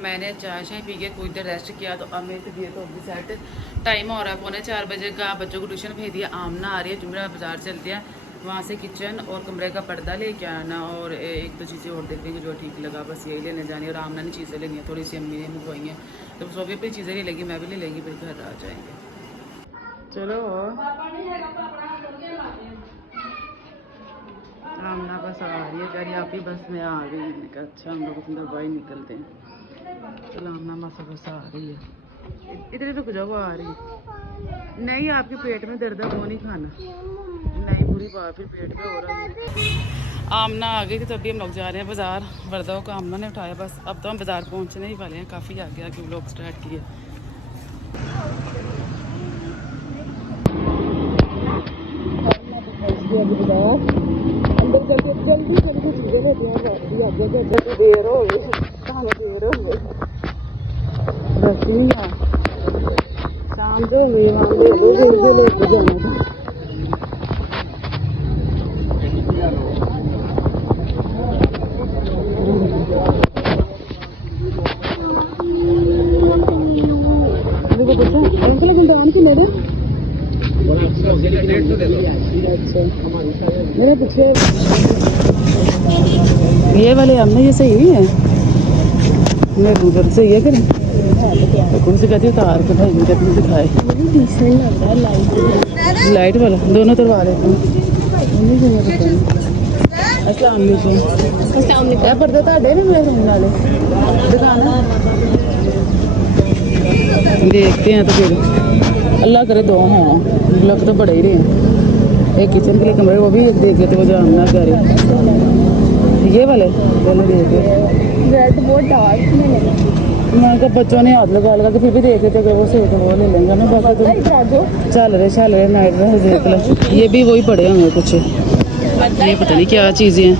मैंने चाय शाय पी के कुछ देर रेस्ट किया तो अमित दिए तो अभी सेट टाइम हो रहा है 4:45 का। बच्चों को ट्यूशन भेज दिया। आमना आ रही है, जुमरा बाजार चलते हैं, वहाँ से किचन और कमरे का पर्दा लेके आना और एक दो चीज़ें और देखेंगे जो ठीक लगा, बस यही लेने जानी। और आमना ने चीज़ें लेनी है, थोड़ी सी अम्मी ने मंगवाई हैं, तो सो भी अपनी चीज़ें ले लेगी, मैं भी ले लेंगी, फिर घर आ जाएंगे। चलो आमना बस आ रही है, कह रही आप ही बस में आ गई। मैंने कहा अच्छा, हम लोग अंदर बाहर निकलते हैं। चलो आमना बस आ रही है, इधर रुक जाओ, वो आ रही है। नहीं आपके पेट में दर्द है, वो नहीं खाना, नहीं बुरी बात, फिर पेट में हो रहा है। आमना आ गई थी तो अभी हम लोग जा रहे हैं बाज़ार। वर्दा को आमना ने उठाया, बस अब तो हम बाज़ार पहुंचने ही वाले हैं, काफ़ी आगे आगे व्लॉग स्टार्ट किए। अंदर जाके जल्दी जल्दी चीजें लेते हैं, आगे देर हो गई, देर हो गई, बस नहीं है शाम जो हो गई, वहाँ लेके जाना था। मेरे पीछे ये वाले हमने ये सही है, मैं उधर से ये करें तो कौन से कहती हूँ तार को ढाई कहती दिखाए लाइट वाला, दोनों तरवा लेते हैं। अस्सलाम वालेकुम, क्या पर्दे ताड़े ना मेरे रूम वाले दिखाना, देखते हैं तो फिर अल्लाह करे दो। हाँ लग तो बड़े ही रहे हैं, एक किचन के लिए कमरे, वो भी एक देखे थे, वो जानना करे ये वाले देखे रेड बहुत डार्क में, मैं कहा बच्चों ने हाथ लगा लगा के फिर भी देखे थे, वो सही तो वो ले लेंगे ना। बाकी तो चल रहे नाइट में देख लो, ये भी वही पड़े होंगे कुछ, ये पता नहीं क्या चीज़ें हैं।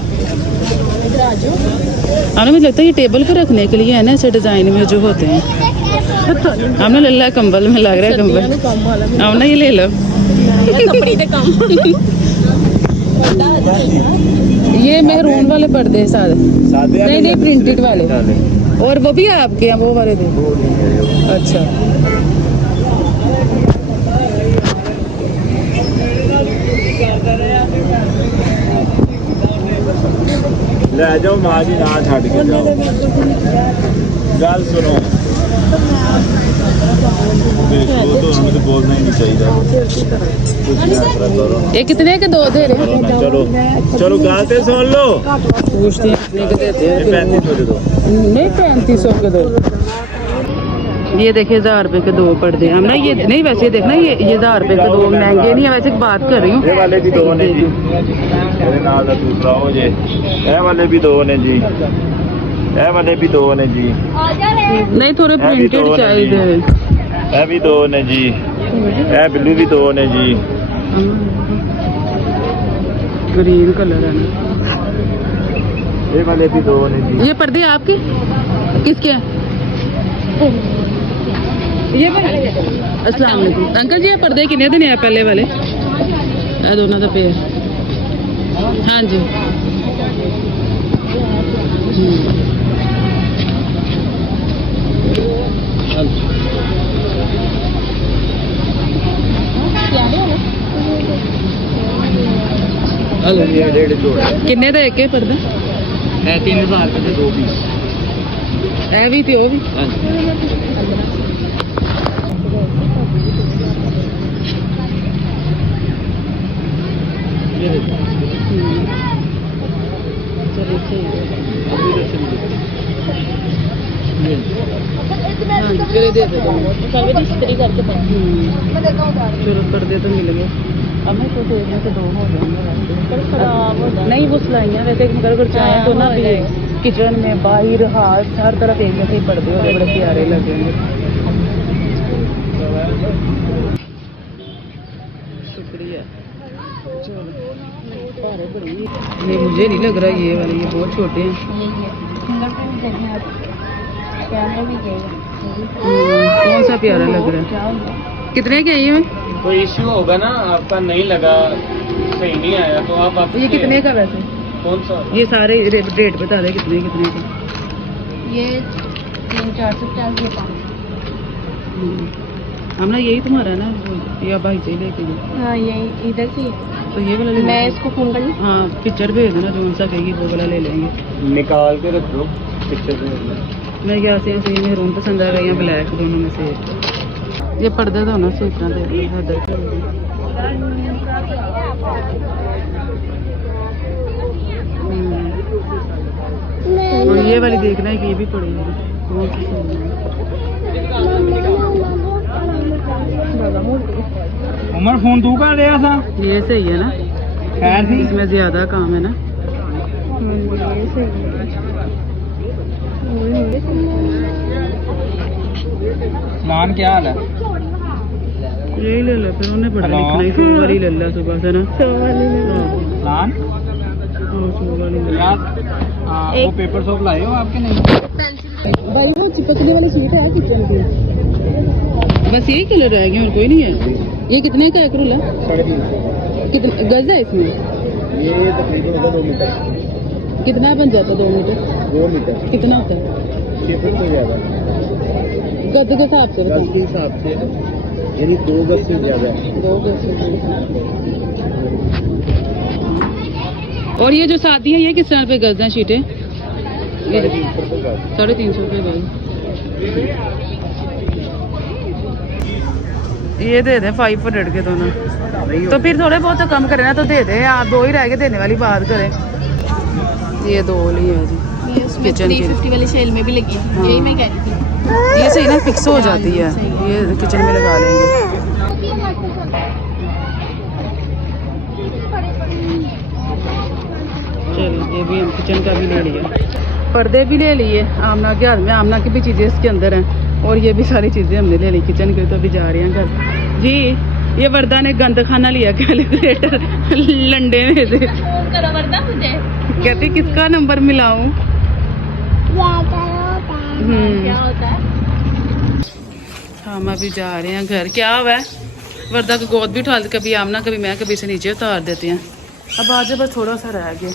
हमें मुझे लगता है ये टेबल पर रखने के लिए है ना, ऐसे डिज़ाइन में जो होते हैं। हमने ले लिया, कंबल में लग रहा है कंबल, हमने ये ले लो ये मेहरून वाले पर्दे सादे नहीं प्रिंटेड वाले, और वो भी आपके हैं वो वाले थे। अच्छा ले जाओ माँ जी, ना छड़ के जाओ, गल सुनो, तो हमें तो बोलना ही नहीं चाहिए। ये कितने के दो दे रहे? चलो चलो गाते सुन लो, पूछते हैं कितने के देते हैं। 3500 दे दो। नहीं 3500 के दो। ये देखिए 1000 रुपए के दो पर्दे, हम ना ये नहीं, वैसे देखना ये 1000 रुपए के दो महंगे नहीं है, वैसे बात कर रही हूँ। ये वाले भी दो ने जी, मेरे नाल दा दूसरा हो जे, ये वाले भी दो ने जी, ये वाले भी दो ने जी, नहीं थोड़े प्रिंटेड चाहिए, ये भी दो ने जी, ये ब्लू भी दो ने जी, ग्रीन कलर है ना, ये वाले भी दो ने जी। ये पर्दे आपके किसके हैं? ये अस्सलाम वालेकुम अंकल जी, ये पर्दे कितने दिन है पहले वाले? दोनों का पेयर, हाँ जी। किन्ने का एक पर्दा? 3000 रुपए के दो पीस, ਇਹ ਵੀ ਤੇ ਉਹ ਵੀ। चलो दे दो, चलो पर्दे तो मिल गए। अब मैं तो देखने से दो हो जाएंगे, नहीं वो सिलाइयाँ वैसे अगर चाहें तो ना किचन में बाहर हाथ हर तरफ एक जैसे पर्दे और बड़े प्यारे लगेंगे। शुक्रिया। ये मुझे नहीं लग रहा ये वाले, ये बहुत छोटे हैं। कौन सा प्यारा लग रहा है? कितने के ये? कोई इश्यू होगा ना, आपका नहीं लगा, सही नहीं आया तो आप वापस। ये कितने का वैसे? कौन सा? ये सारे रेट बता रहे कितने कितने का? ये 300-450 ये 500। हमने यही तुम्हारा है ना, या भाई से ही लेके गए? हाँ यही इधर से ही है। तो ये वाला ले मैं लेंगे। इसको फोन कर लूँ? हाँ पिक्चर भेज देना, जो सा कहेगी वो वाला ले लेंगे। निकाल के रख दो पिक्चर में। मैं क्या से मेहरून पसंद आ रही है, ब्लैक, दोनों में से एक। ये पर्दे तो ना सूटना दे इधर के। और ये वाली देखना है कि ये भी पड़ेगी, कौन सी सही है? उमर फोन तू कर लिया था? ये सही है ना, इसमें ज्यादा काम है ना। सलान क्या हाल है? यही ले लो, फिर उन्हें पढ़ा लिखना ही 100 वाली ले ला सुबह से ना। सलान यार, वो पेपर सोप लाए हो आपके? नहीं भाई वो चिपकने वाली शीट है किचन की, बस यही कलर रह गया और कोई नहीं है। ये कितने का है करूला? 350। कितना गज है इसमें? ये तकरीबन 2 मीटर। कितना बन जाता 2 मीटर? 2 मीटर कितना होता है 6 फुट से ज्यादा। गज के हिसाब से? गज के हिसाब से यानी 2 गज से ज्यादा। 2 गज से। और ये जो शादी है ये किस तरह पे गज है शीटें? 350 रुपये गज। ये दे दें 500 के दोनों, तो फिर थोड़े बहुत तो कम करें ना, तो दे दें। आप 2 ही रह गए, देने वाली बात करें। ये 2 ली है जी, ये उसमें 350 वाली सेल में भी लगी है। हाँ। यही मैं कह रही थी। ये सही ना, फिक्स हो जाती है, ये किचन में लगा लेंगे। चलो ये भी हम किचन का भी ले लिया, पर्दे भी ले लिए आमना के हाथ में। आमना की भी चीज़ें इसके अंदर हैं, और ये भी सारी चीज़ें हमने ले ली किचन की। तो अभी जा रहे हैं घर जी। ये वर्दा ने गंद खाना लिया कैलकुलेटर लंडे में से। फोन करो वर्दा मुझे। कहती किसका नंबर मिलाऊं? क्या होता है? हम अभी जा रहे हैं घर। क्या हुआ है? वर्दा को गोद भी उठा, कभी आमना कभी मैं, कभी से नीचे उतार देते हैं। अब आज बस थोड़ा सा रह गया।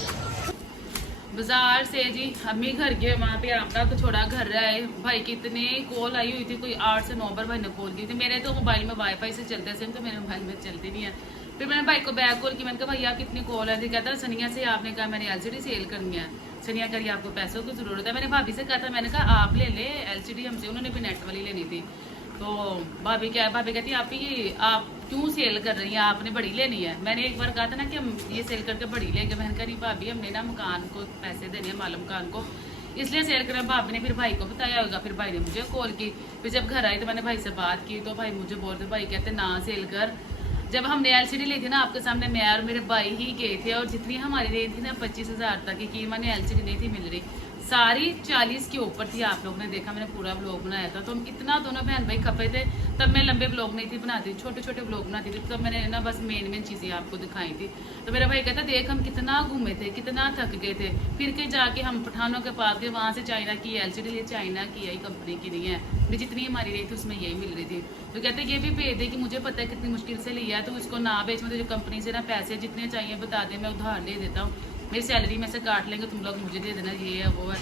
बाजार से जी अम्मी घर गए, वहाँ पे आमना को छोड़ा, घर आए। भाई की इतने कॉल आई हुई थी, कोई 8 से 9 बार भाई ने कॉल की थी। मेरे तो मोबाइल में वाईफाई से चलते सिम, तो मेरे मोबाइल में चलती नहीं है। फिर मैंने भाई को बैक कॉल की, मैंने कहा भैया कितनी कॉल है? कहता सनिया से। आपने कहा मैंने LCD सेल करनी है। सनिया करिए आपको पैसों की जरूरत है। मैंने भाभी से कहा था, मैंने कहा आप ले ले LCD हमसे, उन्होंने भी नेट वाली लेनी थी। तो भाभी कहती आप क्यों सेल कर रही हैं, आपने बड़ी लेनी है। मैंने एक बार कहा था ना कि हम ये सेल करके बड़ी लेंगे। मैंने कहा नहीं भाभी, हमने ना मकान को पैसे देने हैं, मालूम मकान को, इसलिए सेल करें। भाभी ने फिर भाई को बताया होगा, फिर भाई ने मुझे कॉल की। फिर जब घर आई तो मैंने भाई से बात की, तो भाई मुझे बोलते, भाई कहते ना सेल कर। जब हमने LCD ली थी ना आपके सामने, मैं और मेरे भाई ही गए थे, और जितनी हमारी रेंज थी ना 25,000 तक की मैंने LCD नहीं थी मिल रही, सारी 40 के ऊपर थी। आप लोग ने देखा, मैंने पूरा ब्लॉग बनाया था। तो हम इतना दोनों बहन भाई खपे थे। तब मैं लंबे ब्लॉग नहीं थी बनाती, छोटे छोटे ब्लॉग बनाती थी। तब मैंने ना बस मेन चीज़ें आपको दिखाई थी। तो मेरा भाई कहता देख हम कितना घूमे थे, कितना थक गए थे। फिर के जाके हम पठानों के पास गए, वहाँ से चाइना की LCD लिए, चाइना की आई कंपनी की नहीं है, जितनी हमारी रही थी उसमें यही मिल रही थी। तो कहते ये भी भेज दे कि मुझे पता है कितनी मुश्किल से लिया है, तो उसको ना बेच, मुझे जो कंपनी से ना पैसे जितने चाहिए बता दे, मैं उधार ले देता हूँ, मेरी सैलरी में से काट लेंगे, तुम लोग मुझे दे देना, ये है वो है।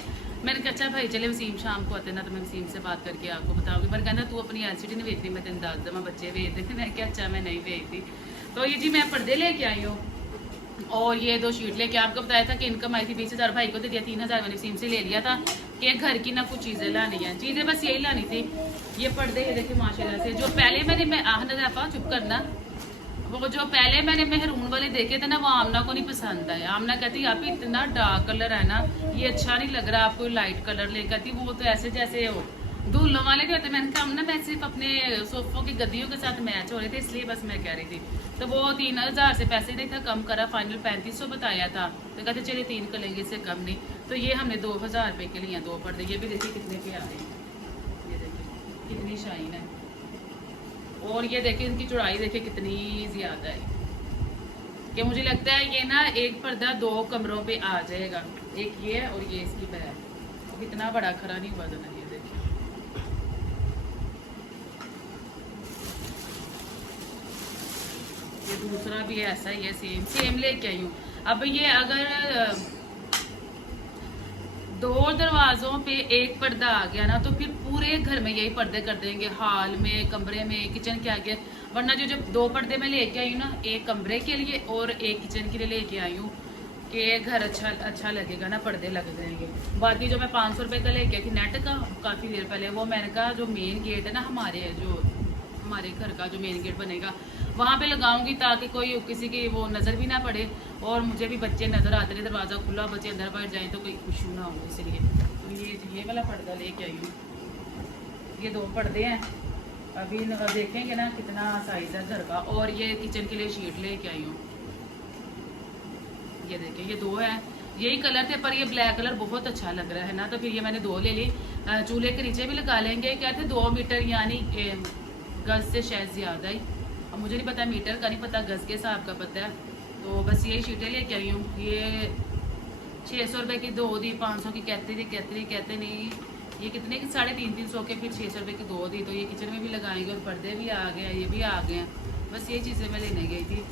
मैंने कहा अच्छा भाई चले, वसीम शाम को आते ना, तो मैं वसीम से बात करके आपको बताऊंगी। पर कहना तू अपनी LCD नहीं बेचती, मैं तेन दस दूँ, मैं बच्चे भेज देते। मैं क्या अच्छा मैं नहीं बेचती। तो ये जी मैं पर्दे लेके आई हूँ, और ये 2 शीट लेके आपको बताया था कि इनकम आई थी 20,000, भाई को दे दिया 3,000 मैंने वसीम से ले लिया था कि घर की ना कुछ चीज़ें लानी है, चीज़ें बस यही लानी थी। ये पर्दे ये देखिए माशाल्लाह से, जो पहले मैं नजर चुप करना, वो जो पहले मैंने मेहरून वाले देखे थे ना, वो आमना को नहीं पसंद आया। आमना कहती आप इतना डार्क कलर है ना, ये अच्छा नहीं लग रहा, आपको लाइट कलर ले। कहती वो तो ऐसे जैसे वो दूल्हों वाले जो होते। मैंने कहा ना मैं सिर्फ अपने सोफों की गद्दियों के साथ मैच हो रहे थे, इसलिए बस मैं कह रही थी। तो वो 3,000 से पैसे नहीं था, कम करा, फाइनल 3500 बताया था। तो कहते चलिए 3 कर लेंगे, इससे कम नहीं। तो ये हमने 2,000 रुपये के लिए 2 पर्दे। ये भी देखिए कितने प्यारे, ये देखिए कितनी शाइन है, और ये देखिए इनकी चौड़ाई देखिए कितनी ज़्यादा है, कि मुझे लगता है ये ना एक पर्दा 2 कमरों पे आ जाएगा। एक ये है और ये इसकी बैग, इतना बड़ा खरा नहीं हुआ था ना। ये देखिए ये दूसरा भी ऐसा ही है, सेम लेके आई हूँ। अब ये अगर दो दरवाजों पे एक पर्दा आ गया ना तो फिर पूरे घर में यही पर्दे कर देंगे, हॉल में, कमरे में, किचन के आगे। वरना जो जब दो पर्दे मैं लेके आई हूँ ना, एक कमरे के लिए और एक किचन के लिए लेके आई हूँ कि घर अच्छा लगेगा ना, पर्दे लग जाएंगे। बाकी जो मैं 500 रुपये का लेके आई थी नेट का काफ़ी देर पहले, वो मैंने कहा जो मेन गेट है ना हमारे घर का जो मेन गेट बनेगा वहाँ पे लगाऊंगी ताकि कोई किसी की वो नज़र भी ना पड़े और मुझे भी बच्चे नज़र आते रहे, दरवाज़ा खुला, बच्चे अंदर बाहर जाएँ तो कोई इशू ना हो, इसलिए तो ये वाला पर्दा लेके आई हूँ। ये दो पर्दे हैं, अभी देखेंगे ना कितना साइज़ है घर का। और ये किचन के लिए शीट लेके आई हूँ, ये देखें, ये दो है, यही कलर थे पर ये ब्लैक कलर बहुत अच्छा लग रहा है ना, तो फिर ये मैंने दो ले ली। चूल्हे के नीचे भी लगा लेंगे। क्या थे 2 मीटर यानी गज से शायद ज़्यादा ही, अब मुझे नहीं पता मीटर का, नहीं पता गज के हिसाब का पता है। तो बस यही शीटें लेके आई हूँ। ये 600 रुपये की दो दी, 500 की कहते नहीं, ये कितने की 350 के, फिर 600 रुपये की दो दी। तो ये किचन में भी लगाएंगे और पर्दे भी आ गए, ये भी आ गए हैं। बस ये चीज़ें मैं लेने गई थी।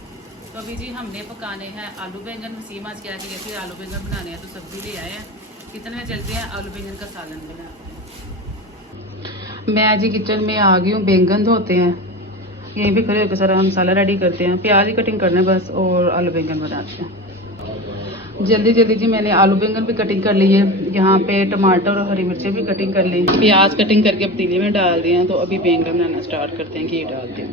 तो अभी जी हमने पकाने हैं आलू बैंगन। वसीम आज क्या कि फिर आलू बैंगन बनाने हैं, तो सब्जी ले आए हैं। किचन में चलते हैं, आलू बैंगन का सालन बनाते हैं। मैं आज किचन में आ गई हूँ, बैंगन धोते हैं, यहीं पे खड़े होकर सारा मसाला रेडी करते हैं, प्याज ही कटिंग करना है बस, और आलू बैंगन बनाते हैं। जल्दी जी मैंने आलू बैंगन भी कटिंग कर ली है, यहाँ पे टमाटर और हरी मिर्चें भी कटिंग कर ली, प्याज कटिंग करके पतीले में डाल दिए हैं। तो अभी बैंगन बनाना स्टार्ट करते हैं। घी डाल दिया,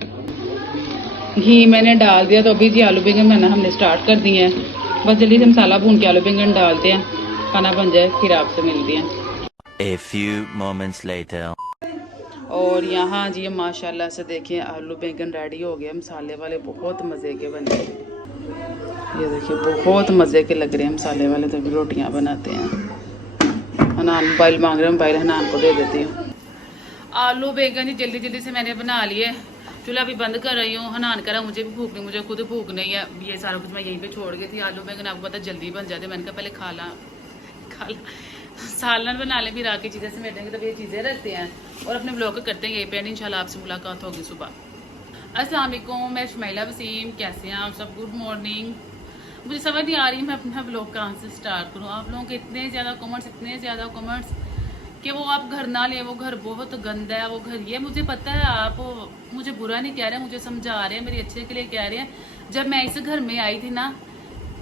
घी मैंने डाल दिया, तो अभी जी आलू बैंगन बनाना हमने स्टार्ट कर दिए हैं। बस जल्दी से मसाला भून के आलू बैंगन डालते हैं, खाना बन जाए, फिर आपसे मिलते हैं। A few moments later. और यहाँ जी माशाल्लाह से देखिए आलू बैंगन रेडी हो गए, मसाले वाले बहुत मज़े के बने। ये देखिए बहुत मज़े के लग रहे हैं मसाले वाले। तो रोटियाँ बनाते हैं। हनान मोबाइल मांग रहे हैं, मोबाइल हनान को दे देती हूँ। आलू बैंगन ही जल्दी से मैंने बना लिए, चूल्हा भी बंद कर रही हूँ। हनान करा मुझे भी भूख नहीं, मुझे खुद भूख नहीं है। ये सारा कुछ मैं यहीं पे छोड़ गई थी। आलू बैंगन आपको पता जल्दी बन जाते, मैंने कहा पहले खा ला सालन बना ले, फिर आके चीज़ें समेटेंगे, तब ये चीज़ें रखते हैं और अपने ब्लॉग करते हैं यहीं पे। इंशाल्लाह आपसे मुलाकात होगी सुबह। अस्सलाम वालेकुम, मैं शुमैला वसीम, कैसे हैं आप सब? Good morning. मुझे समझ नहीं आ रही मैं अपना ब्लॉग कहाँ से स्टार्ट करूँ। आप लोगों के इतने ज़्यादा कमेंट्स कि वो आप घर ना ले, वो घर बहुत गंदा है, वो घर ये। मुझे पता है आप मुझे बुरा नहीं कह रहे, मुझे समझा रहे हैं, मेरे अच्छे के लिए कह रहे हैं। जब मैं इस घर में आई थी ना,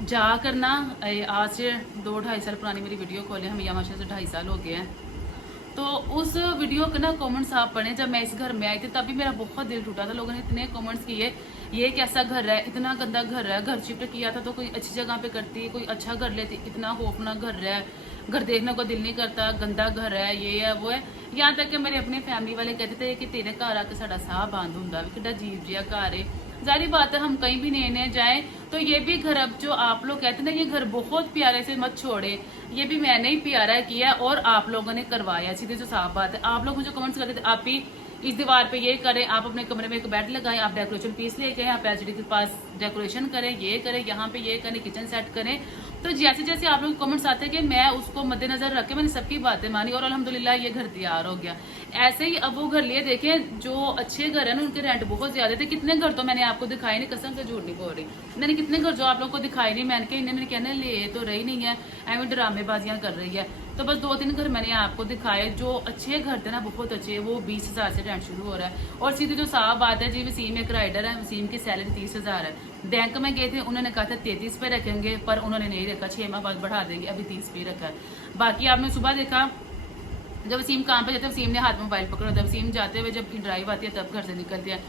जाकर ना, आज से 2-2.5 साल पुरानी मेरी वीडियो खोले, हमें यहाँ माशा से 2.5 साल हो गए हैं। तो उस वीडियो के ना कमेंट्स आप पढ़ें, जब मैं इस घर में आई थी तभी मेरा बहुत दिल टूटा था। लोगों ने इतने कमेंट्स किए, ये कैसा घर है, इतना गंदा घर है, घर शिफ्ट किया था तो कोई अच्छी जगह पे करती, कोई अच्छा घर लेती, इतना खौफनाक घर है, घर देखने को दिल नहीं करता, गंदा घर है, ये है वो है। यहाँ तक कि मेरे अपने फैमिली वाले कहते थे कि तेरे घर आके साड़ा साह बंद होंगे, कि अजीब जिहा घर है। जारी बात है, हम कहीं भी नए जाएं तो ये भी घर, अब जो आप लोग कहते हैं ना ये घर बहुत प्यारे से मत छोड़े, ये भी मैंने ही प्यारा किया और आप लोगों ने करवाया। सीधे जो साफ बात है, आप लोग मुझे कमेंट्स करते थे आप भी इस दीवार पे ये करें, आप अपने कमरे में एक बेड लगाएं, आप डेकोरेशन पीस ले गए, आप एचडी के पास डेकोरेशन करें, ये करें, यहाँ पे ये करें, किचन सेट करें। तो जैसे जैसे आप लोग कमेंट्स आते हैं कि मैं उसको मद्देनजर रख के मैंने सबकी बातें मानी और अल्हम्दुलिल्लाह ये घर तैयार हो गया। ऐसे ही अब वो घर लिए देखें, जो अच्छे घर है ना उनके रेंट बहुत ज्यादा थे। कितने घर तो मैंने आपको दिखाई नहीं, कसम से झूठ नहीं बोल रही, मैंने कितने घर जो आप लोग को दिखाई नहीं, मैंने कहना ले तो रही नहीं है, एवं ड्रामेबाजियां कर रही है। तो बस 2-3 घर मैंने आपको दिखाए जो अच्छे घर थे ना, बहुत अच्छे, वो 20,000 से रेंट शुरू हो रहा है। और सीधी जो साफ बात है जी, वसीम एक राइडर है, वसीम की सैलरी 30,000 है। बैंक में गए थे, उन्होंने कहा था 33 पे रखेंगे, पर उन्होंने नहीं रखा, 6 माह बाद बढ़ा देंगे, अभी 30 पे रखा है। बाकी आपने सुबह देखा जब वसीम काम पे जाते हैं, वसीम ने हाथ में मोबाइल पकड़ा था। वसीम जाते हुए जब ड्राइव आती है तब घर से निकलते हैं,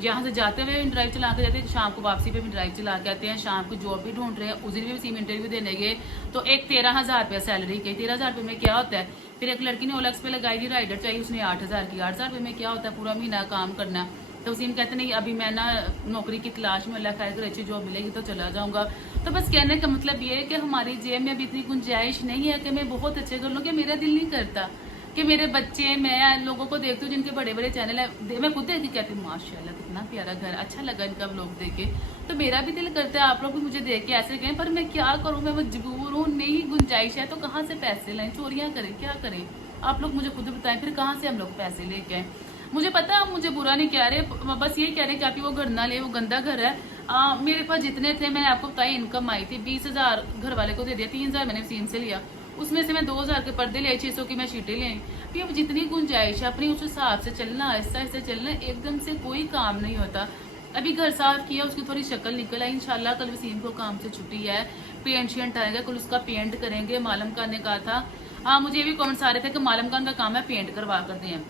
यहाँ से जाते हुए ड्राइव चला के जाते हैं, शाम को वापसी पे भी ड्राइव चला के आते हैं। शाम को जॉब भी ढूंढ रहे हैं, उस दिन भी वसीम इंटरव्यू देने गए तो एक 13,000 रुपया सैलरी के। 13,000 रुपये में क्या होता है? फिर एक लड़की ने ओलक्स पे लगाई थी राइडर चाहिए, उसने 8,000 की। 8,000 रुपये में क्या होता है? पूरा महीना काम करना। तो वसीम कहते नहीं अभी मैं ना नौकरी की तलाश में, अल्लाह खैर करे अच्छी जॉब मिलेगी तो चला जाऊंगा। तो बस कहने का मतलब ये है कि हमारी जेब में अभी इतनी गुंजाइश नहीं है कि मैं बहुत अच्छे कर लूँ, कि मेरा दिल नहीं करता कि मेरे बच्चे, मैं लोगों को देखती हूँ जिनके बड़े बड़े चैनल है, मैं खुद देखती कहती हूँ माशाल्लाह कितना प्यारा घर, अच्छा लगा इनका व्लॉग देख के। तो मेरा भी दिल करता है आप लोग भी मुझे देख के ऐसे कहें, पर मैं क्या करूँ, मैं मजबूर हूँ, नहीं गुंजाइश है तो कहाँ से पैसे लाएं, चोरियाँ करें, क्या करें? आप लोग मुझे खुद बताएं, फिर कहाँ से हम लोग पैसे लेके आए? मुझे पता है मुझे बुरा नहीं कह रहे, बस यही कह रहे कि आप वो घर ना ले, वो गंदा घर है। मेरे पास जितने थे मैंने आपको बताया, इनकम आई थी 20,000 घर वाले को दे दिया, 3,000 मैंने वसीम से लिया उसमें से मैं 2000 के पर्दे ले आई, 600 की मैं शीटें ले आई। फिर अब जितनी गुंजाइश है अपनी उस हिसाब से चलना, आहिस्ता आहिस्ता चलना, एकदम से कोई काम नहीं होता। अभी घर साफ किया, उसकी थोड़ी शक्ल निकल आई। इंशाल्लाह कल वसीम को काम से छुट्टी है, पेंट शेंट आएगा, कल उसका पेंट करेंगे। मालम खान ने कहा था, हाँ मुझे भी कमेंट्स आ रहे थे कि मालम खान का काम है पेंट करवा कर दें।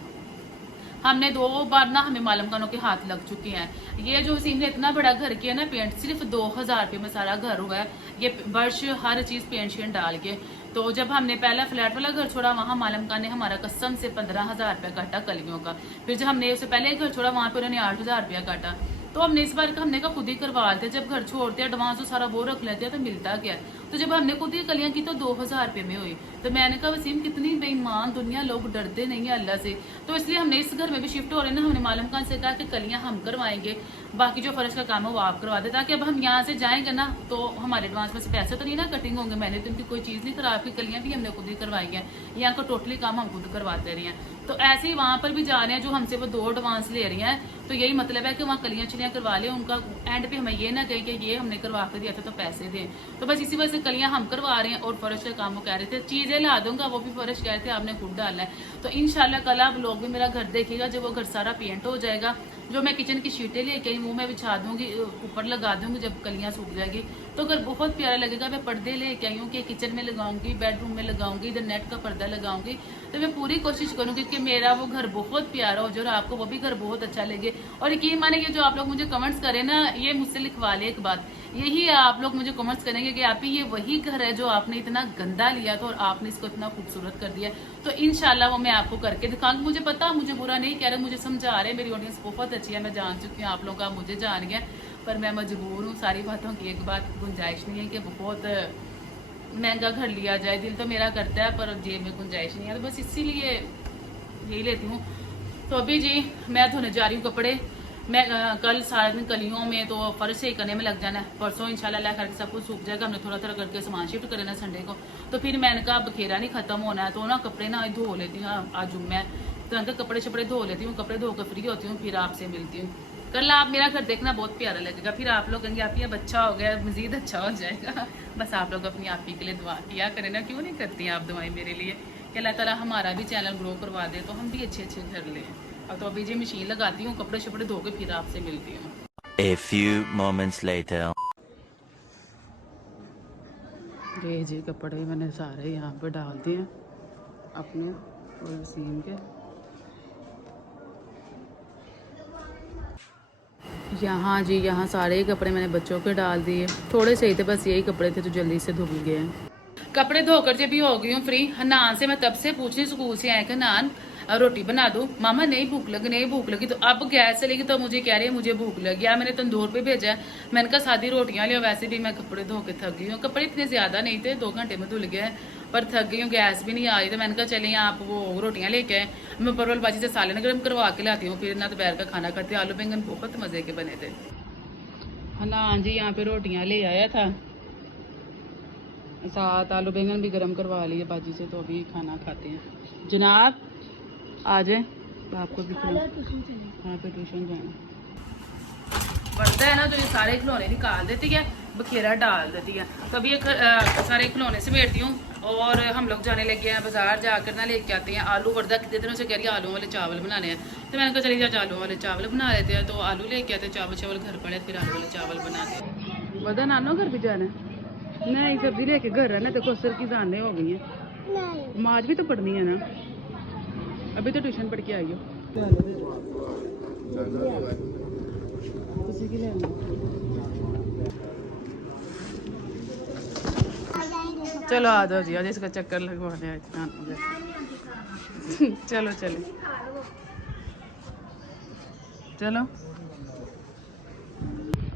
हमने 2 बार ना हमें मालम खानों के हाथ लग चुके हैं। ये जो वसीम ने इतना बड़ा घर किया ना पेंट, सिर्फ 2000 रुपये में सारा घर हुआ है, ये वर्ष हर चीज पेंट शेंट डाल के। तो जब हमने पहला फ्लैट वाला घर छोड़ा, वहां मालम खान ने हमारा कसम से 15,000 रुपया काटा कलियों का। फिर जब हमने उससे पहले घर छोड़ा, वहां पर उन्होंने 8,000 रुपया काटा। तो हमने इस बार हमने का खुद ही करवा लेते, जब घर छोड़ते एडवांस तो सारा वो रख लेते हैं तो मिलता क्या। तो जब हमने खुद ही कलियां की तो 2000 रुपये में हुई। तो मैंने कहा वसीम कितनी बेईमान दुनिया, लोग डरते नहीं है अल्लाह से। तो इसलिए हमने इस घर में भी शिफ्ट हो रहे हैं ना, हमने मालम खान से कहा कि कलियां हम करवाएंगे, बाकी जो फर्श का काम है वो आप करवा दे, ताकि अब हम यहाँ से जाएंगे ना तो हमारे एडवांस में से पैसे तो नहीं ना कटिंग होंगे। मैंने तो उनकी कोई चीज़ नहीं खराब की, कलियां भी हमने खुद ही करवाई हैं, यहाँ का टोटली काम हम खुद करवाते रहे हैं। तो ऐसे ही वहां पर भी जा रहे हैं, जो हमसे वो 2 एडवांस ले रही हैं। तो यही मतलब है कि वहाँ कलियां चलियां करवा लें, उनका एंड पे हमें ये ना कहे कि ये हमने करवा कर दिया था तो पैसे दें। तो बस इसी वजह से कलियां हम करवा रहे हैं। और फर्श का काम वो कह रहे थे चीजें ला दूंगा, वो भी फर्श कह रहे थे आपने खुद डालना है। तो इंशाल्लाह कल आप लोग भी मेरा घर देखेगा, जब वो घर सारा पेंट हो जाएगा। जो मैं किचन की शीटें लेके आई वो मैं बिछा दूंगी, ऊपर लगा दूंगी, जब कलियां सूख जाएगी तो घर बहुत प्यारा लगेगा। मैं पर्दे लेके आई हूँ कि किचन में लगाऊंगी, बेडरूम में लगाऊंगी, इधर नेट का पर्दा लगाऊंगी। तो मैं पूरी कोशिश करूंगी कि मेरा वो घर बहुत प्यारा हो जाए और आपको वो भी घर बहुत अच्छा लगे। और यकीन माने ये जो आप लोग मुझे कमेंट्स करें ना, ये मुझसे लिखवा ले एक बात, यही आप लोग मुझे कमेंट्स करेंगे कि आप ही ये वही घर है जो आपने इतना गंदा लिया था और आपने इसको इतना खूबसूरत कर दिया। तो इंशाल्लाह वो मैं आपको करके दिखाऊंगी। मुझे पता, मुझे बुरा नहीं कह रहे, मुझे समझा रहे, मेरी ऑडियंस बहुत अच्छी है, मैं जान चुकी हूँ आप लोग का मुझे जान गया, पर मैं मजबूर हूँ। सारी बातों की एक बात गुंजाइश नहीं है कि बहुत महंगा घर लिया जाए, दिल तो मेरा करता है पर जेब में गुंजाइश नहीं है, तो बस इसीलिए यही लेती हूँ। तो अभी जी मैं धोने जा रही हूँ कपड़े। मैं कल सारा दिन कलियों में तो फर्श सही करने में लग जाना है, परसों इंशाल्लाह अल्लाह करके सब कुछ सूख जाएगा। हमने थोड़ा थोड़ा करके सामान शिफ्ट करना है संडे को। तो फिर मैंने कहा बखेरा नहीं खत्म होना है, तो ना कपड़े ना धो लेती हूँ आज मैं, तो उनके कपड़े शपड़े धो लेती हूँ, कपड़े धोकर फ्री होती हूँ, फिर आपसे मिलती हूँ। कल आप मेरा घर देखना बहुत प्यारा लगेगा, फिर आप लोग कहेंगे आप ये अच्छा हो गया, मजीद अच्छा हो जाएगा। बस आप लोग अपनी आप ही के लिए दुआ किया करें ना, क्यों नहीं करती आप दुआएं मेरे लिए कि अल्लाह ताला हमारा भी चैनल ग्रो करवा दे, तो हम भी अच्छे अच्छे घर लें। अब तो अभी जी मशीन लगाती हूँ, कपड़े शपड़े धो के फिर आपसे मिलती हूँ। A few moments later. ये जी कपड़े मैंने सारे यहाँ पे डाल दिए अपने और वसीम के। यहाँ जी यहाँ सारे कपड़े मैंने बच्चों के डाल दिए, थोड़े से ही थे, बस यही कपड़े थे जो जल्दी से धुल गए हैं। कपड़े धोकर जब भी हो गई हूँ फ्री। हनान से मैं तब से पूछ रही स्कूल से आए कि नान रोटी बना दो, मामा नहीं भूख लगी, नहीं भूख लगी। तो अब गैस चलेगी तो मुझे कह रही है मुझे भूख लगी। मैंने तंदूर पे भेजा है, मैंने कहा सादी रोटियां लियो। वैसे भी मैं कपड़े धो के थक गई हूँ, कपड़े इतने ज्यादा नहीं थे, 2 घंटे में धुल गए, पर थक गई हूँ, गैस भी नहीं आ रही। तो मैंने कहा चलिए आप वो रोटियां लेके आए, मैं परवल भाजी से सालन गर्म करवा के लाती हूँ, फिर ना दोपहर का खाना खाते। आलू बैंगन बहुत मजे के बने थे। हनान जी यहाँ पे रोटियां ले आया था, साथ आलू बैंगन भी गर्म करवा लिए भाजी से, तो अभी खाना खाते हैं। जनाब आ जाए, आपको भी हाँ पे ट्यूशन जाना पड़ता है ना, तो ये सारे खिलौने निकाल देती है, बखेरा डाल देती है। कभी ये सारे खिलौने समेटती हूँ और हम लोग जाने लगे हैं बाजार, जाकर ना लेके आते हैं आलू। वर्दा कितने दिनों से कह रही है आलू वाले चावल बनाने हैं, तो मैंने कहा चलिए आलू वाले चावल बना लेते हैं। तो आलू लेके आते, चावल चावल घर पड़े, फिर आलू वाले चावल बनाते हैं। वर्दा नानो घर भी जाना है? नहीं, सब्जी लेके घर है ना, देखो असर की जाने हो गई है, माज भी तो पढ़नी है ना, अभी तो ट्यूशन पढ़ के आई हो। चलो आ जाओ जी, आज इसका चक्कर लगवाने आए थे। चलो चले चलो।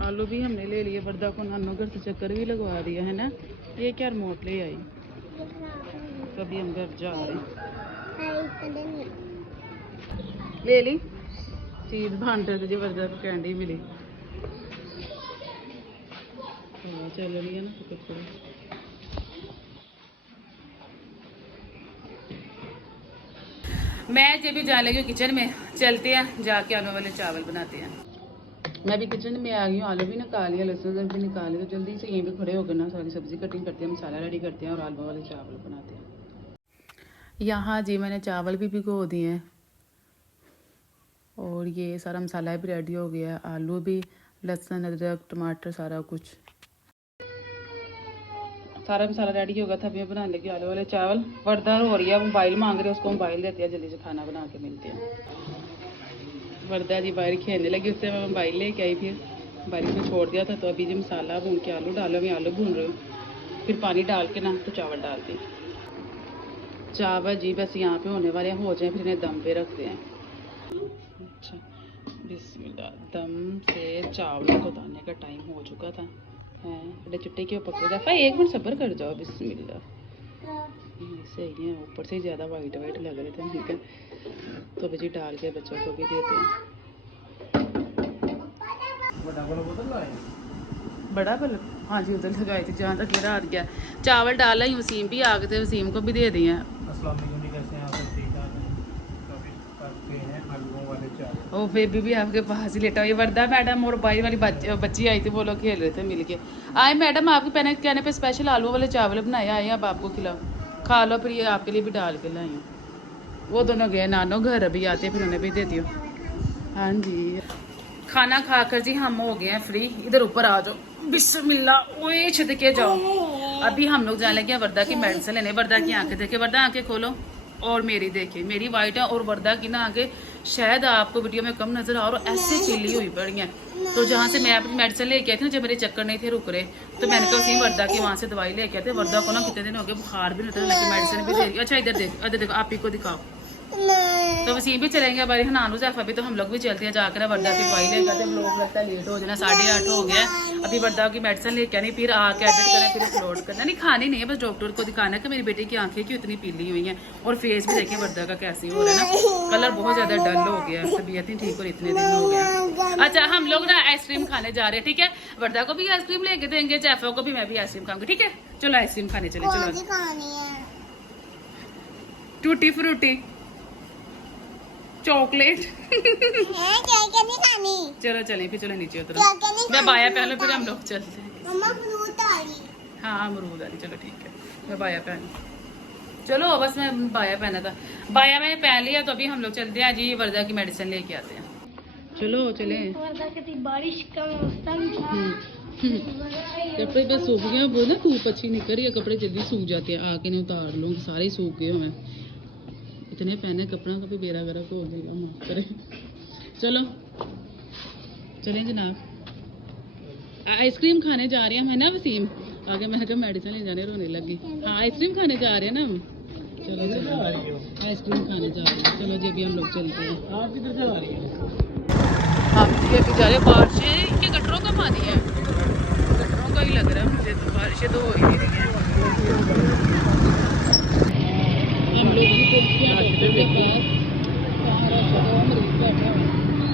आलू भी हमने ले लिए, वर्दा को नानो घर से चक्कर भी लगवा दिया है ना। ये क्या रिमोट ले आई, कभी हम घर जा रहे हैं। ले ली चीज भांटे जी, वर्दा को कैंडी मिली, चल रही है ना कपड़े। मैं जब भी जाने लगी किचन में, चलते हैं जाके आलू वाले चावल बनाते हैं। मैं भी किचन में आ गई हूँ, आलू भी निकाल लिया, लहसुन भी निकाल लिया, तो जल्दी से यहीं पे खड़े होकर ना सारी सब्ज़ी कटिंग करते हैं, मसाला रेडी करते हैं और आलू वाले चावल बनाते हैं। यहाँ जी मैंने चावल भी भिगो दिए हैं और ये सारा मसाला भी रेडी हो गया है, आलू भी, लहसुन अदरक टमाटर सारा कुछ, सारा मसाला रेडी हो गया था। अभी मैं बनाने लगी आलू वाले चावल। वर्दा हो रही है, मोबाइल मांग रहे हैं, उसको मोबाइल देते हैं, जल्दी से खाना बना के मिलते हैं। वर्दा जी बाहर खेलने लगी, उससे मैं मोबाइल लेके आई, फिर बारिश में छोड़ दिया था। तो अभी जी मसाला भून के आलू डालो, मैं आलू भून रही हूँ, फिर पानी डाल के ना तो चावल डाल दी। चावल जी बस यहाँ पे होने वाले हो जाए, फिर इन्हें दम पे रखते हैं। अच्छा बिस्मिल्लाह, दम से चावलों को उतारने का टाइम हो चुका था। बड़े चुट्टे के पकड़े दफ़ा, 1 मिनट सब्र कर जाओ। बिस्मिल्लाह, सही है, ऊपर से ज़्यादा वाइट वाइट लग रहे थे, ठीक है। तो अभी जी डाल के बच्चों को भी देते हैं। बड़ा बल्ब, हाँ जी उधर लगाए थे जहाँ तक मेरा हाथ गया। चावल डाला ही, वसीम भी आ गए थे, वसीम को भी दे दिए। ओ बेबी भी आपके पास ही लेटा हुआ। ये वर्दा मैडम और बाई वाली बच्ची आई थी, वो लोग खेल रहे थे मिलके। आए मैडम, आपके कहने पे स्पेशल आलू वाले चावल बनाए, आए अब आपको खिलाओ, खा लो, फिर ये आपके लिए भी डाल के लाई हूँ। वो दोनों गए नानो घर, अभी आते फिर उन्हें भी देती हूँ। हाँ जी, खाना खाकर जी हम हो गए हैं फ्री। इधर ऊपर आ जाओ, बिस्मिल्लाह, ओए छिद के जाओ। अभी हम लोग जाने लगे वर्दा की मेडिसिन लेने। वर्दा की आंखें देखे, वर्दा आंखें खोलो, और मेरी देखिए, मेरी वाइट है और वर्दा की ना आगे शायद आपको वीडियो में कम नजर आ रहा, ऐसे चिल्ली हुई पड़ी है। तो जहाँ से मैं अपनी मेडिसिन लेके आई थी ना, जब मेरे चक्कर नहीं थे रुक रहे, तो मैंने कहा उसी वर्दा की वहाँ से दवाई लेके आते। वर्दा को ना कितने दिन हो गए, बुखार भी नहीं था, मेडिसिन भी दे। अच्छा इधर देखो, आप ही को दिखाओ। तो वसीम भी चलेंगे हमारे हनान उज़ैफ़ा भी, तो हम लोग भी चलते हैं जाकर वर्दा की दवाई लेकर। तो लोग लगता है लेट हो जाना, 8:30 हो गया। अभी वर्दा की मेडिसिन लेके आनी, फिर आके एडिट करें, फिर अपलोड करना। नहीं खानी नहीं है, बस डॉक्टर को दिखाना है कि मेरी बेटी की आंखें क्यों इतनी पीली हुई हैं। और फेस भी देखें वर्दा का कैसे हो रहा है ना, कलर बहुत ज़्यादा डल हो गया, तबीयत नहीं ठीक और इतने दिन हो गया। अच्छा हम लोग ना आइसक्रीम खाने जा रहे हैं, ठीक है। वर्दा को भी आइसक्रीम लेके देंगे, जैफा को भी, मैं भी आइसक्रीम खाऊंगी, ठीक है। चलो आइसक्रीम खाने चले, चलो। टूटी फ्रूटी, चॉकलेट चलो चलें, फिर चलो नीचे उतरो। मैं बाया पहन लो, फिर हम लोग चलते हैं। हाँ अमरूद आ रही, चलो ठीक है। मैं बाया पहन, चलो बस मैं बाया पहना था, बाया मैंने पहन लिया। तो अभी हम लोग चलते हैं जी, वर्दा की मेडिसिन लेके आते हैं। चलो चले। बारिश का मौसम था। कपड़े बस सूख गए, वो ना धूप अच्छी निकल रही है, कपड़े जल्दी सूख जाते हैं, आके नहीं उतार लूँगी, सारे ही सूख गए हुए। इतने पहने कपड़ों का भी बेरा गरक हो जाएगा, माफ करें। चलो चलें जनाब, आइसक्रीम खाने जा रहे हैं। मैं ना वसीम आगे, मैंने कहा मेडिसिन ले जाने, रोने लगी। हाँ आइसक्रीम खाने जा रहे हैं ना हम, चलो चलो आइसक्रीम खाने जा रहे हैं। चलो जी अभी हम लोग चलते हैं। आप किधर जा रही हैं? हम जी अभी जा रहे हैं। बारिशें इनके गटरों का पानी है, गटरों का ही लग रहा है मुझे, तो बारिशें तो हो ही नहीं रही हैं।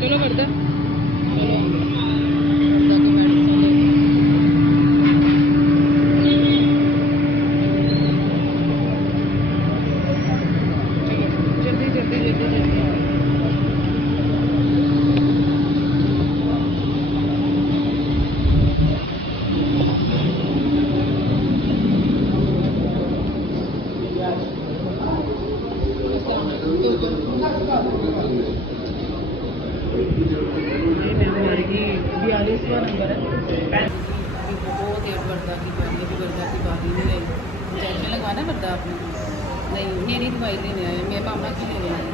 चलो वर्दा, जल्दी जल्दी जल्दी जल्दी। नंबर है, बहुत देर वर्दा की बारी, वर्दा की बारी नहीं आई। इंजेक्शन लगाना वर्दा आपने? नहीं, मेरी दवाई लेने आए, मेरे मामा की लेने आए।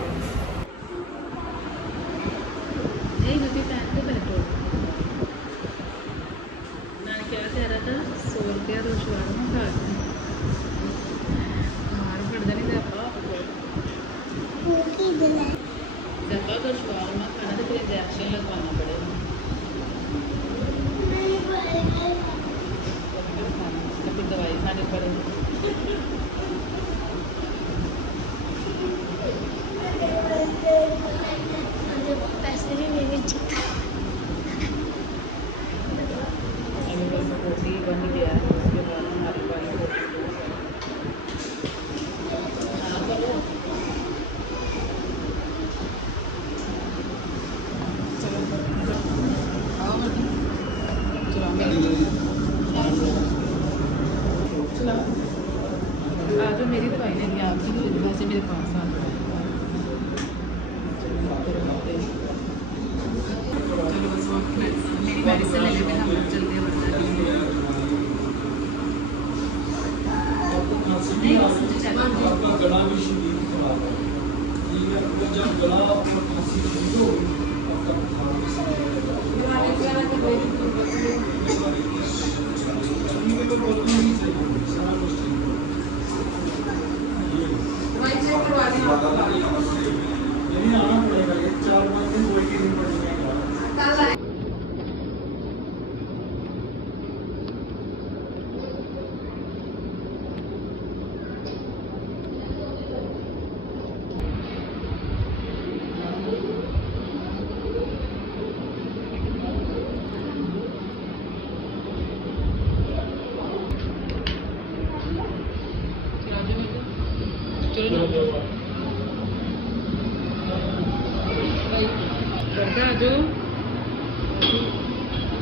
मैंने क्या कह रहा था, 100 रुपया तो शवारमा खा मार पड़ता नहीं दफा अगर शवारमा खाना तो फिर इंजेक्शन लगवाना पड़ेगा। फिर दवाई खानी पड़ेगी। पैसे भी मेरे बन गया है, उसके बाद हमारे पास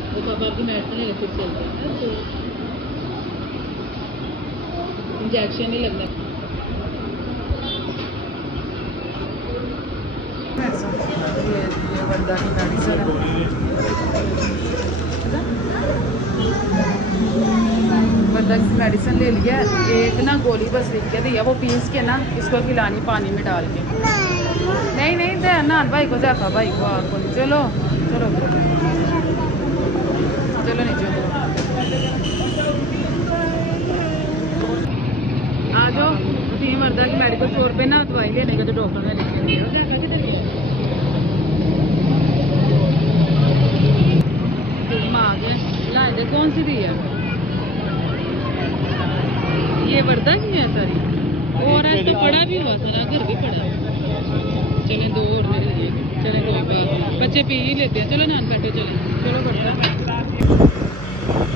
वो पापा आपकी मेडिसिन लेने फिर चलते हैं ना, तो इंजेक्शन नहीं लगना। ये वर्दा की मेडिसिन है, वर्दा की मेडिसिन ले लिया। एक ना गोली बस लिख के दिया, वो पीस के ना इसको खिलानी पानी में डाल के। नहीं नहीं दे ना भाई को, जाफा भाई को, आपको चलो चलो चलो नीचे आ जाओ। वसीम वर्दा की मेडिकल स्टोर पे ना दवाई लेने का, तो डॉक्टर ने लिख के दिया। आ गए लाए दे, कौन सी दी है ये? वर्दा की है सारी, और आज तो पड़ा भी हुआ था ना, घर भी पड़ा। चलें दो और मेरे लिए, चलें कोई बात, बच्चे पी ही लेते हैं। चलो नान बैठो, चलें चलो।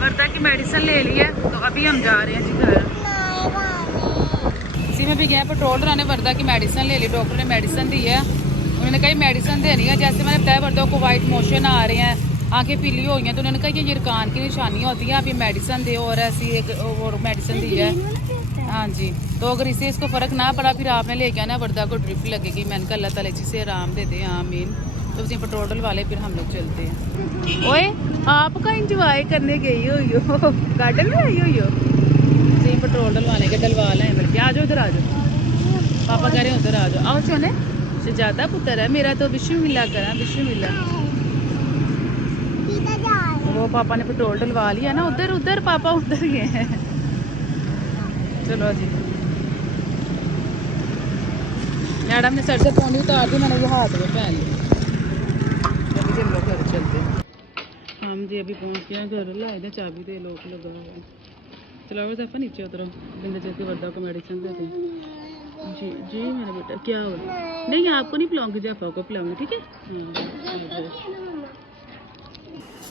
वर्दा की मेडिसिन ले ली है, तो अभी हम जा रहे हैं जी घर। इसी में भी गए पेट्रोल डलाने। वर्दा की मेडिसिन ले ली, डॉक्टर ने मेडिसिन दी है। उन्होंने कहा मेडिसिन देनी है, जैसे मैंने बताया वर्दा को वाइट मोशन आ रहे हैं, आंखें पीली हो गई हैं, तो उन्होंने कहा ये यरकान की निशानी होती है, अभी मेडिसिन दे। और ऐसी एक और मेडिसिन दी है, हाँ जी। तो अगर इससे इसको फ़र्क ना पड़ा, फिर आपने लेके आना वर्दा को ड्रिप लगेगी। मैंने कहा अल्लाह ताला जी से आराम दे दे, आमीन। तो उसी पेट्रोल डलवाले, फिर हम लोग चलते हैं। ओए आपका इंजॉय करने गई हो, गार्डन में आई हुई हो जी? पेट्रोल डलवाने के डलवा लें, बल्कि आ जाओ, उधर आ जाओ। पापा कह रहे हैं उधर आ जाओ। आओ चले, ज़्यादा पुत्र है मेरा, तो विश्व मिला करा, विश्व मिला। वो पापा ने पेट्रोल डलवा लिया ना, उधर उधर पापा उधर गए हैं। चलो जी, मैडम ने सर से पोनी उतार दी, मैंने ये हाथ में पहन ली। अभी हम लोग घर चलते हैं। हम जी अभी पहुंच गए घर, लाए थे चाबी दे, लोग लगा हुआ। चलो सफा नीचे उतरो, बिंदु जैसे वर्दा को मेडिसिन देते हैं। जी जी मेरा बेटा, क्या हुआ? नहीं आपको नहीं पिलाऊंगी, जाफा को पिलाऊंगी, ठीक है।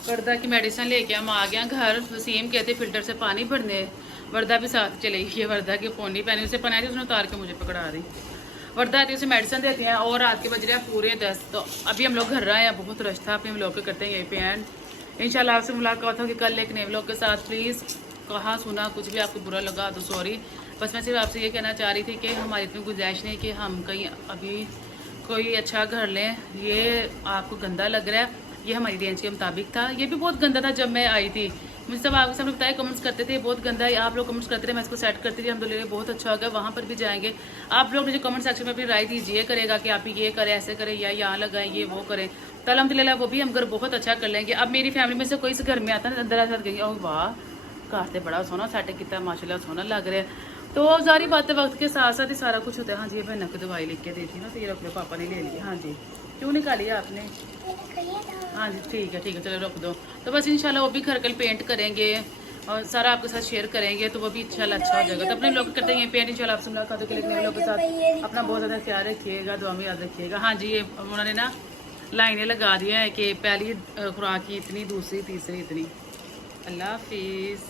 वर्दा की मेडिसिन लेके हम आ गया घर। वसीम कहते फिल्टर से पानी भरने, वर्दा भी साथ चले गई। वर्दा की पोनी पहनी, उसे पहनाई, उसने उतार के मुझे पकड़ा दी। वर्दा आती है, उसे मेडिसिन देती हैं, और रात के बज रहे हैं पूरे 10। तो अभी हम लोग घर आए हैं, बहुत रश था। अभी हम लोग करते हैं यहीं पे एंड। इंशाल्लाह आपसे मुलाकात होगी कल एक नए व्लॉग के साथ। प्लीज़ कहा सुना कुछ भी आपको बुरा लगा तो सॉरी। बस मैं सिर्फ आपसे ये कहना चाह रही थी कि हमारी इतनी गुंजाइश नहीं कि हम कहीं अभी कोई अच्छा घर लें। ये आपको गंदा लग रहा है, ये हमारी रेंज के मुताबिक था। ये भी बहुत गंदा था जब मैं आई थी। मुझे सब आपके सामने बताया, कमेंट्स करते थे बहुत गंदा है, आप लोग कमेंट्स करते थे, मैं इसको सेट करती थी, अल्हम्दुलिल्लाह बहुत अच्छा हो गया। वहाँ पर भी जाएंगे, आप लोग मुझे कमेंट सेक्शन में अपनी राय दीजिए करेगा कि आप ये करें, ऐसे करें, या यहाँ लगाएं, ये वो करें, तो अल्हम्दुलिल्लाह वो भी हम घर बहुत अच्छा कर लेंगे। अब मेरी फैमिली में से कोई इस घर में आता है, अंदर साथ गई, ओह वाह घर से बड़ा सोना सेट किया, माशाल्लाह सोना लग रहा है। तो सारी बातें वक्त के साथ साथ ही सारा कुछ होता है। हाँ जी, ये बहना को दवाई लिख के दी थी ना, तो ये रख लो, पापा ने ले लिया। हाँ जी, क्यों निकाली आपने? हाँ जी ठीक है चलो रख दो। तो बस इंशाल्लाह वो भी घर कल पेंट करेंगे और सारा आपके साथ शेयर करेंगे, तो वो भी इंशाल्लाह अच्छा हो जाएगा। तो अपने लोग करते हैं पेंट, इंशाल्लाह आपसे मुलाकात के लिए लोगों के साथ अपना बहुत ज़्यादा ख्याल रखिएगा, दुआ में याद रखिएगा। हाँ जी, ये उन्होंने ना लाइनें लगा दी हैं कि पहली खुराक की इतनी, दूसरी तीसरी इतनी। अल्लाह हाफिज़।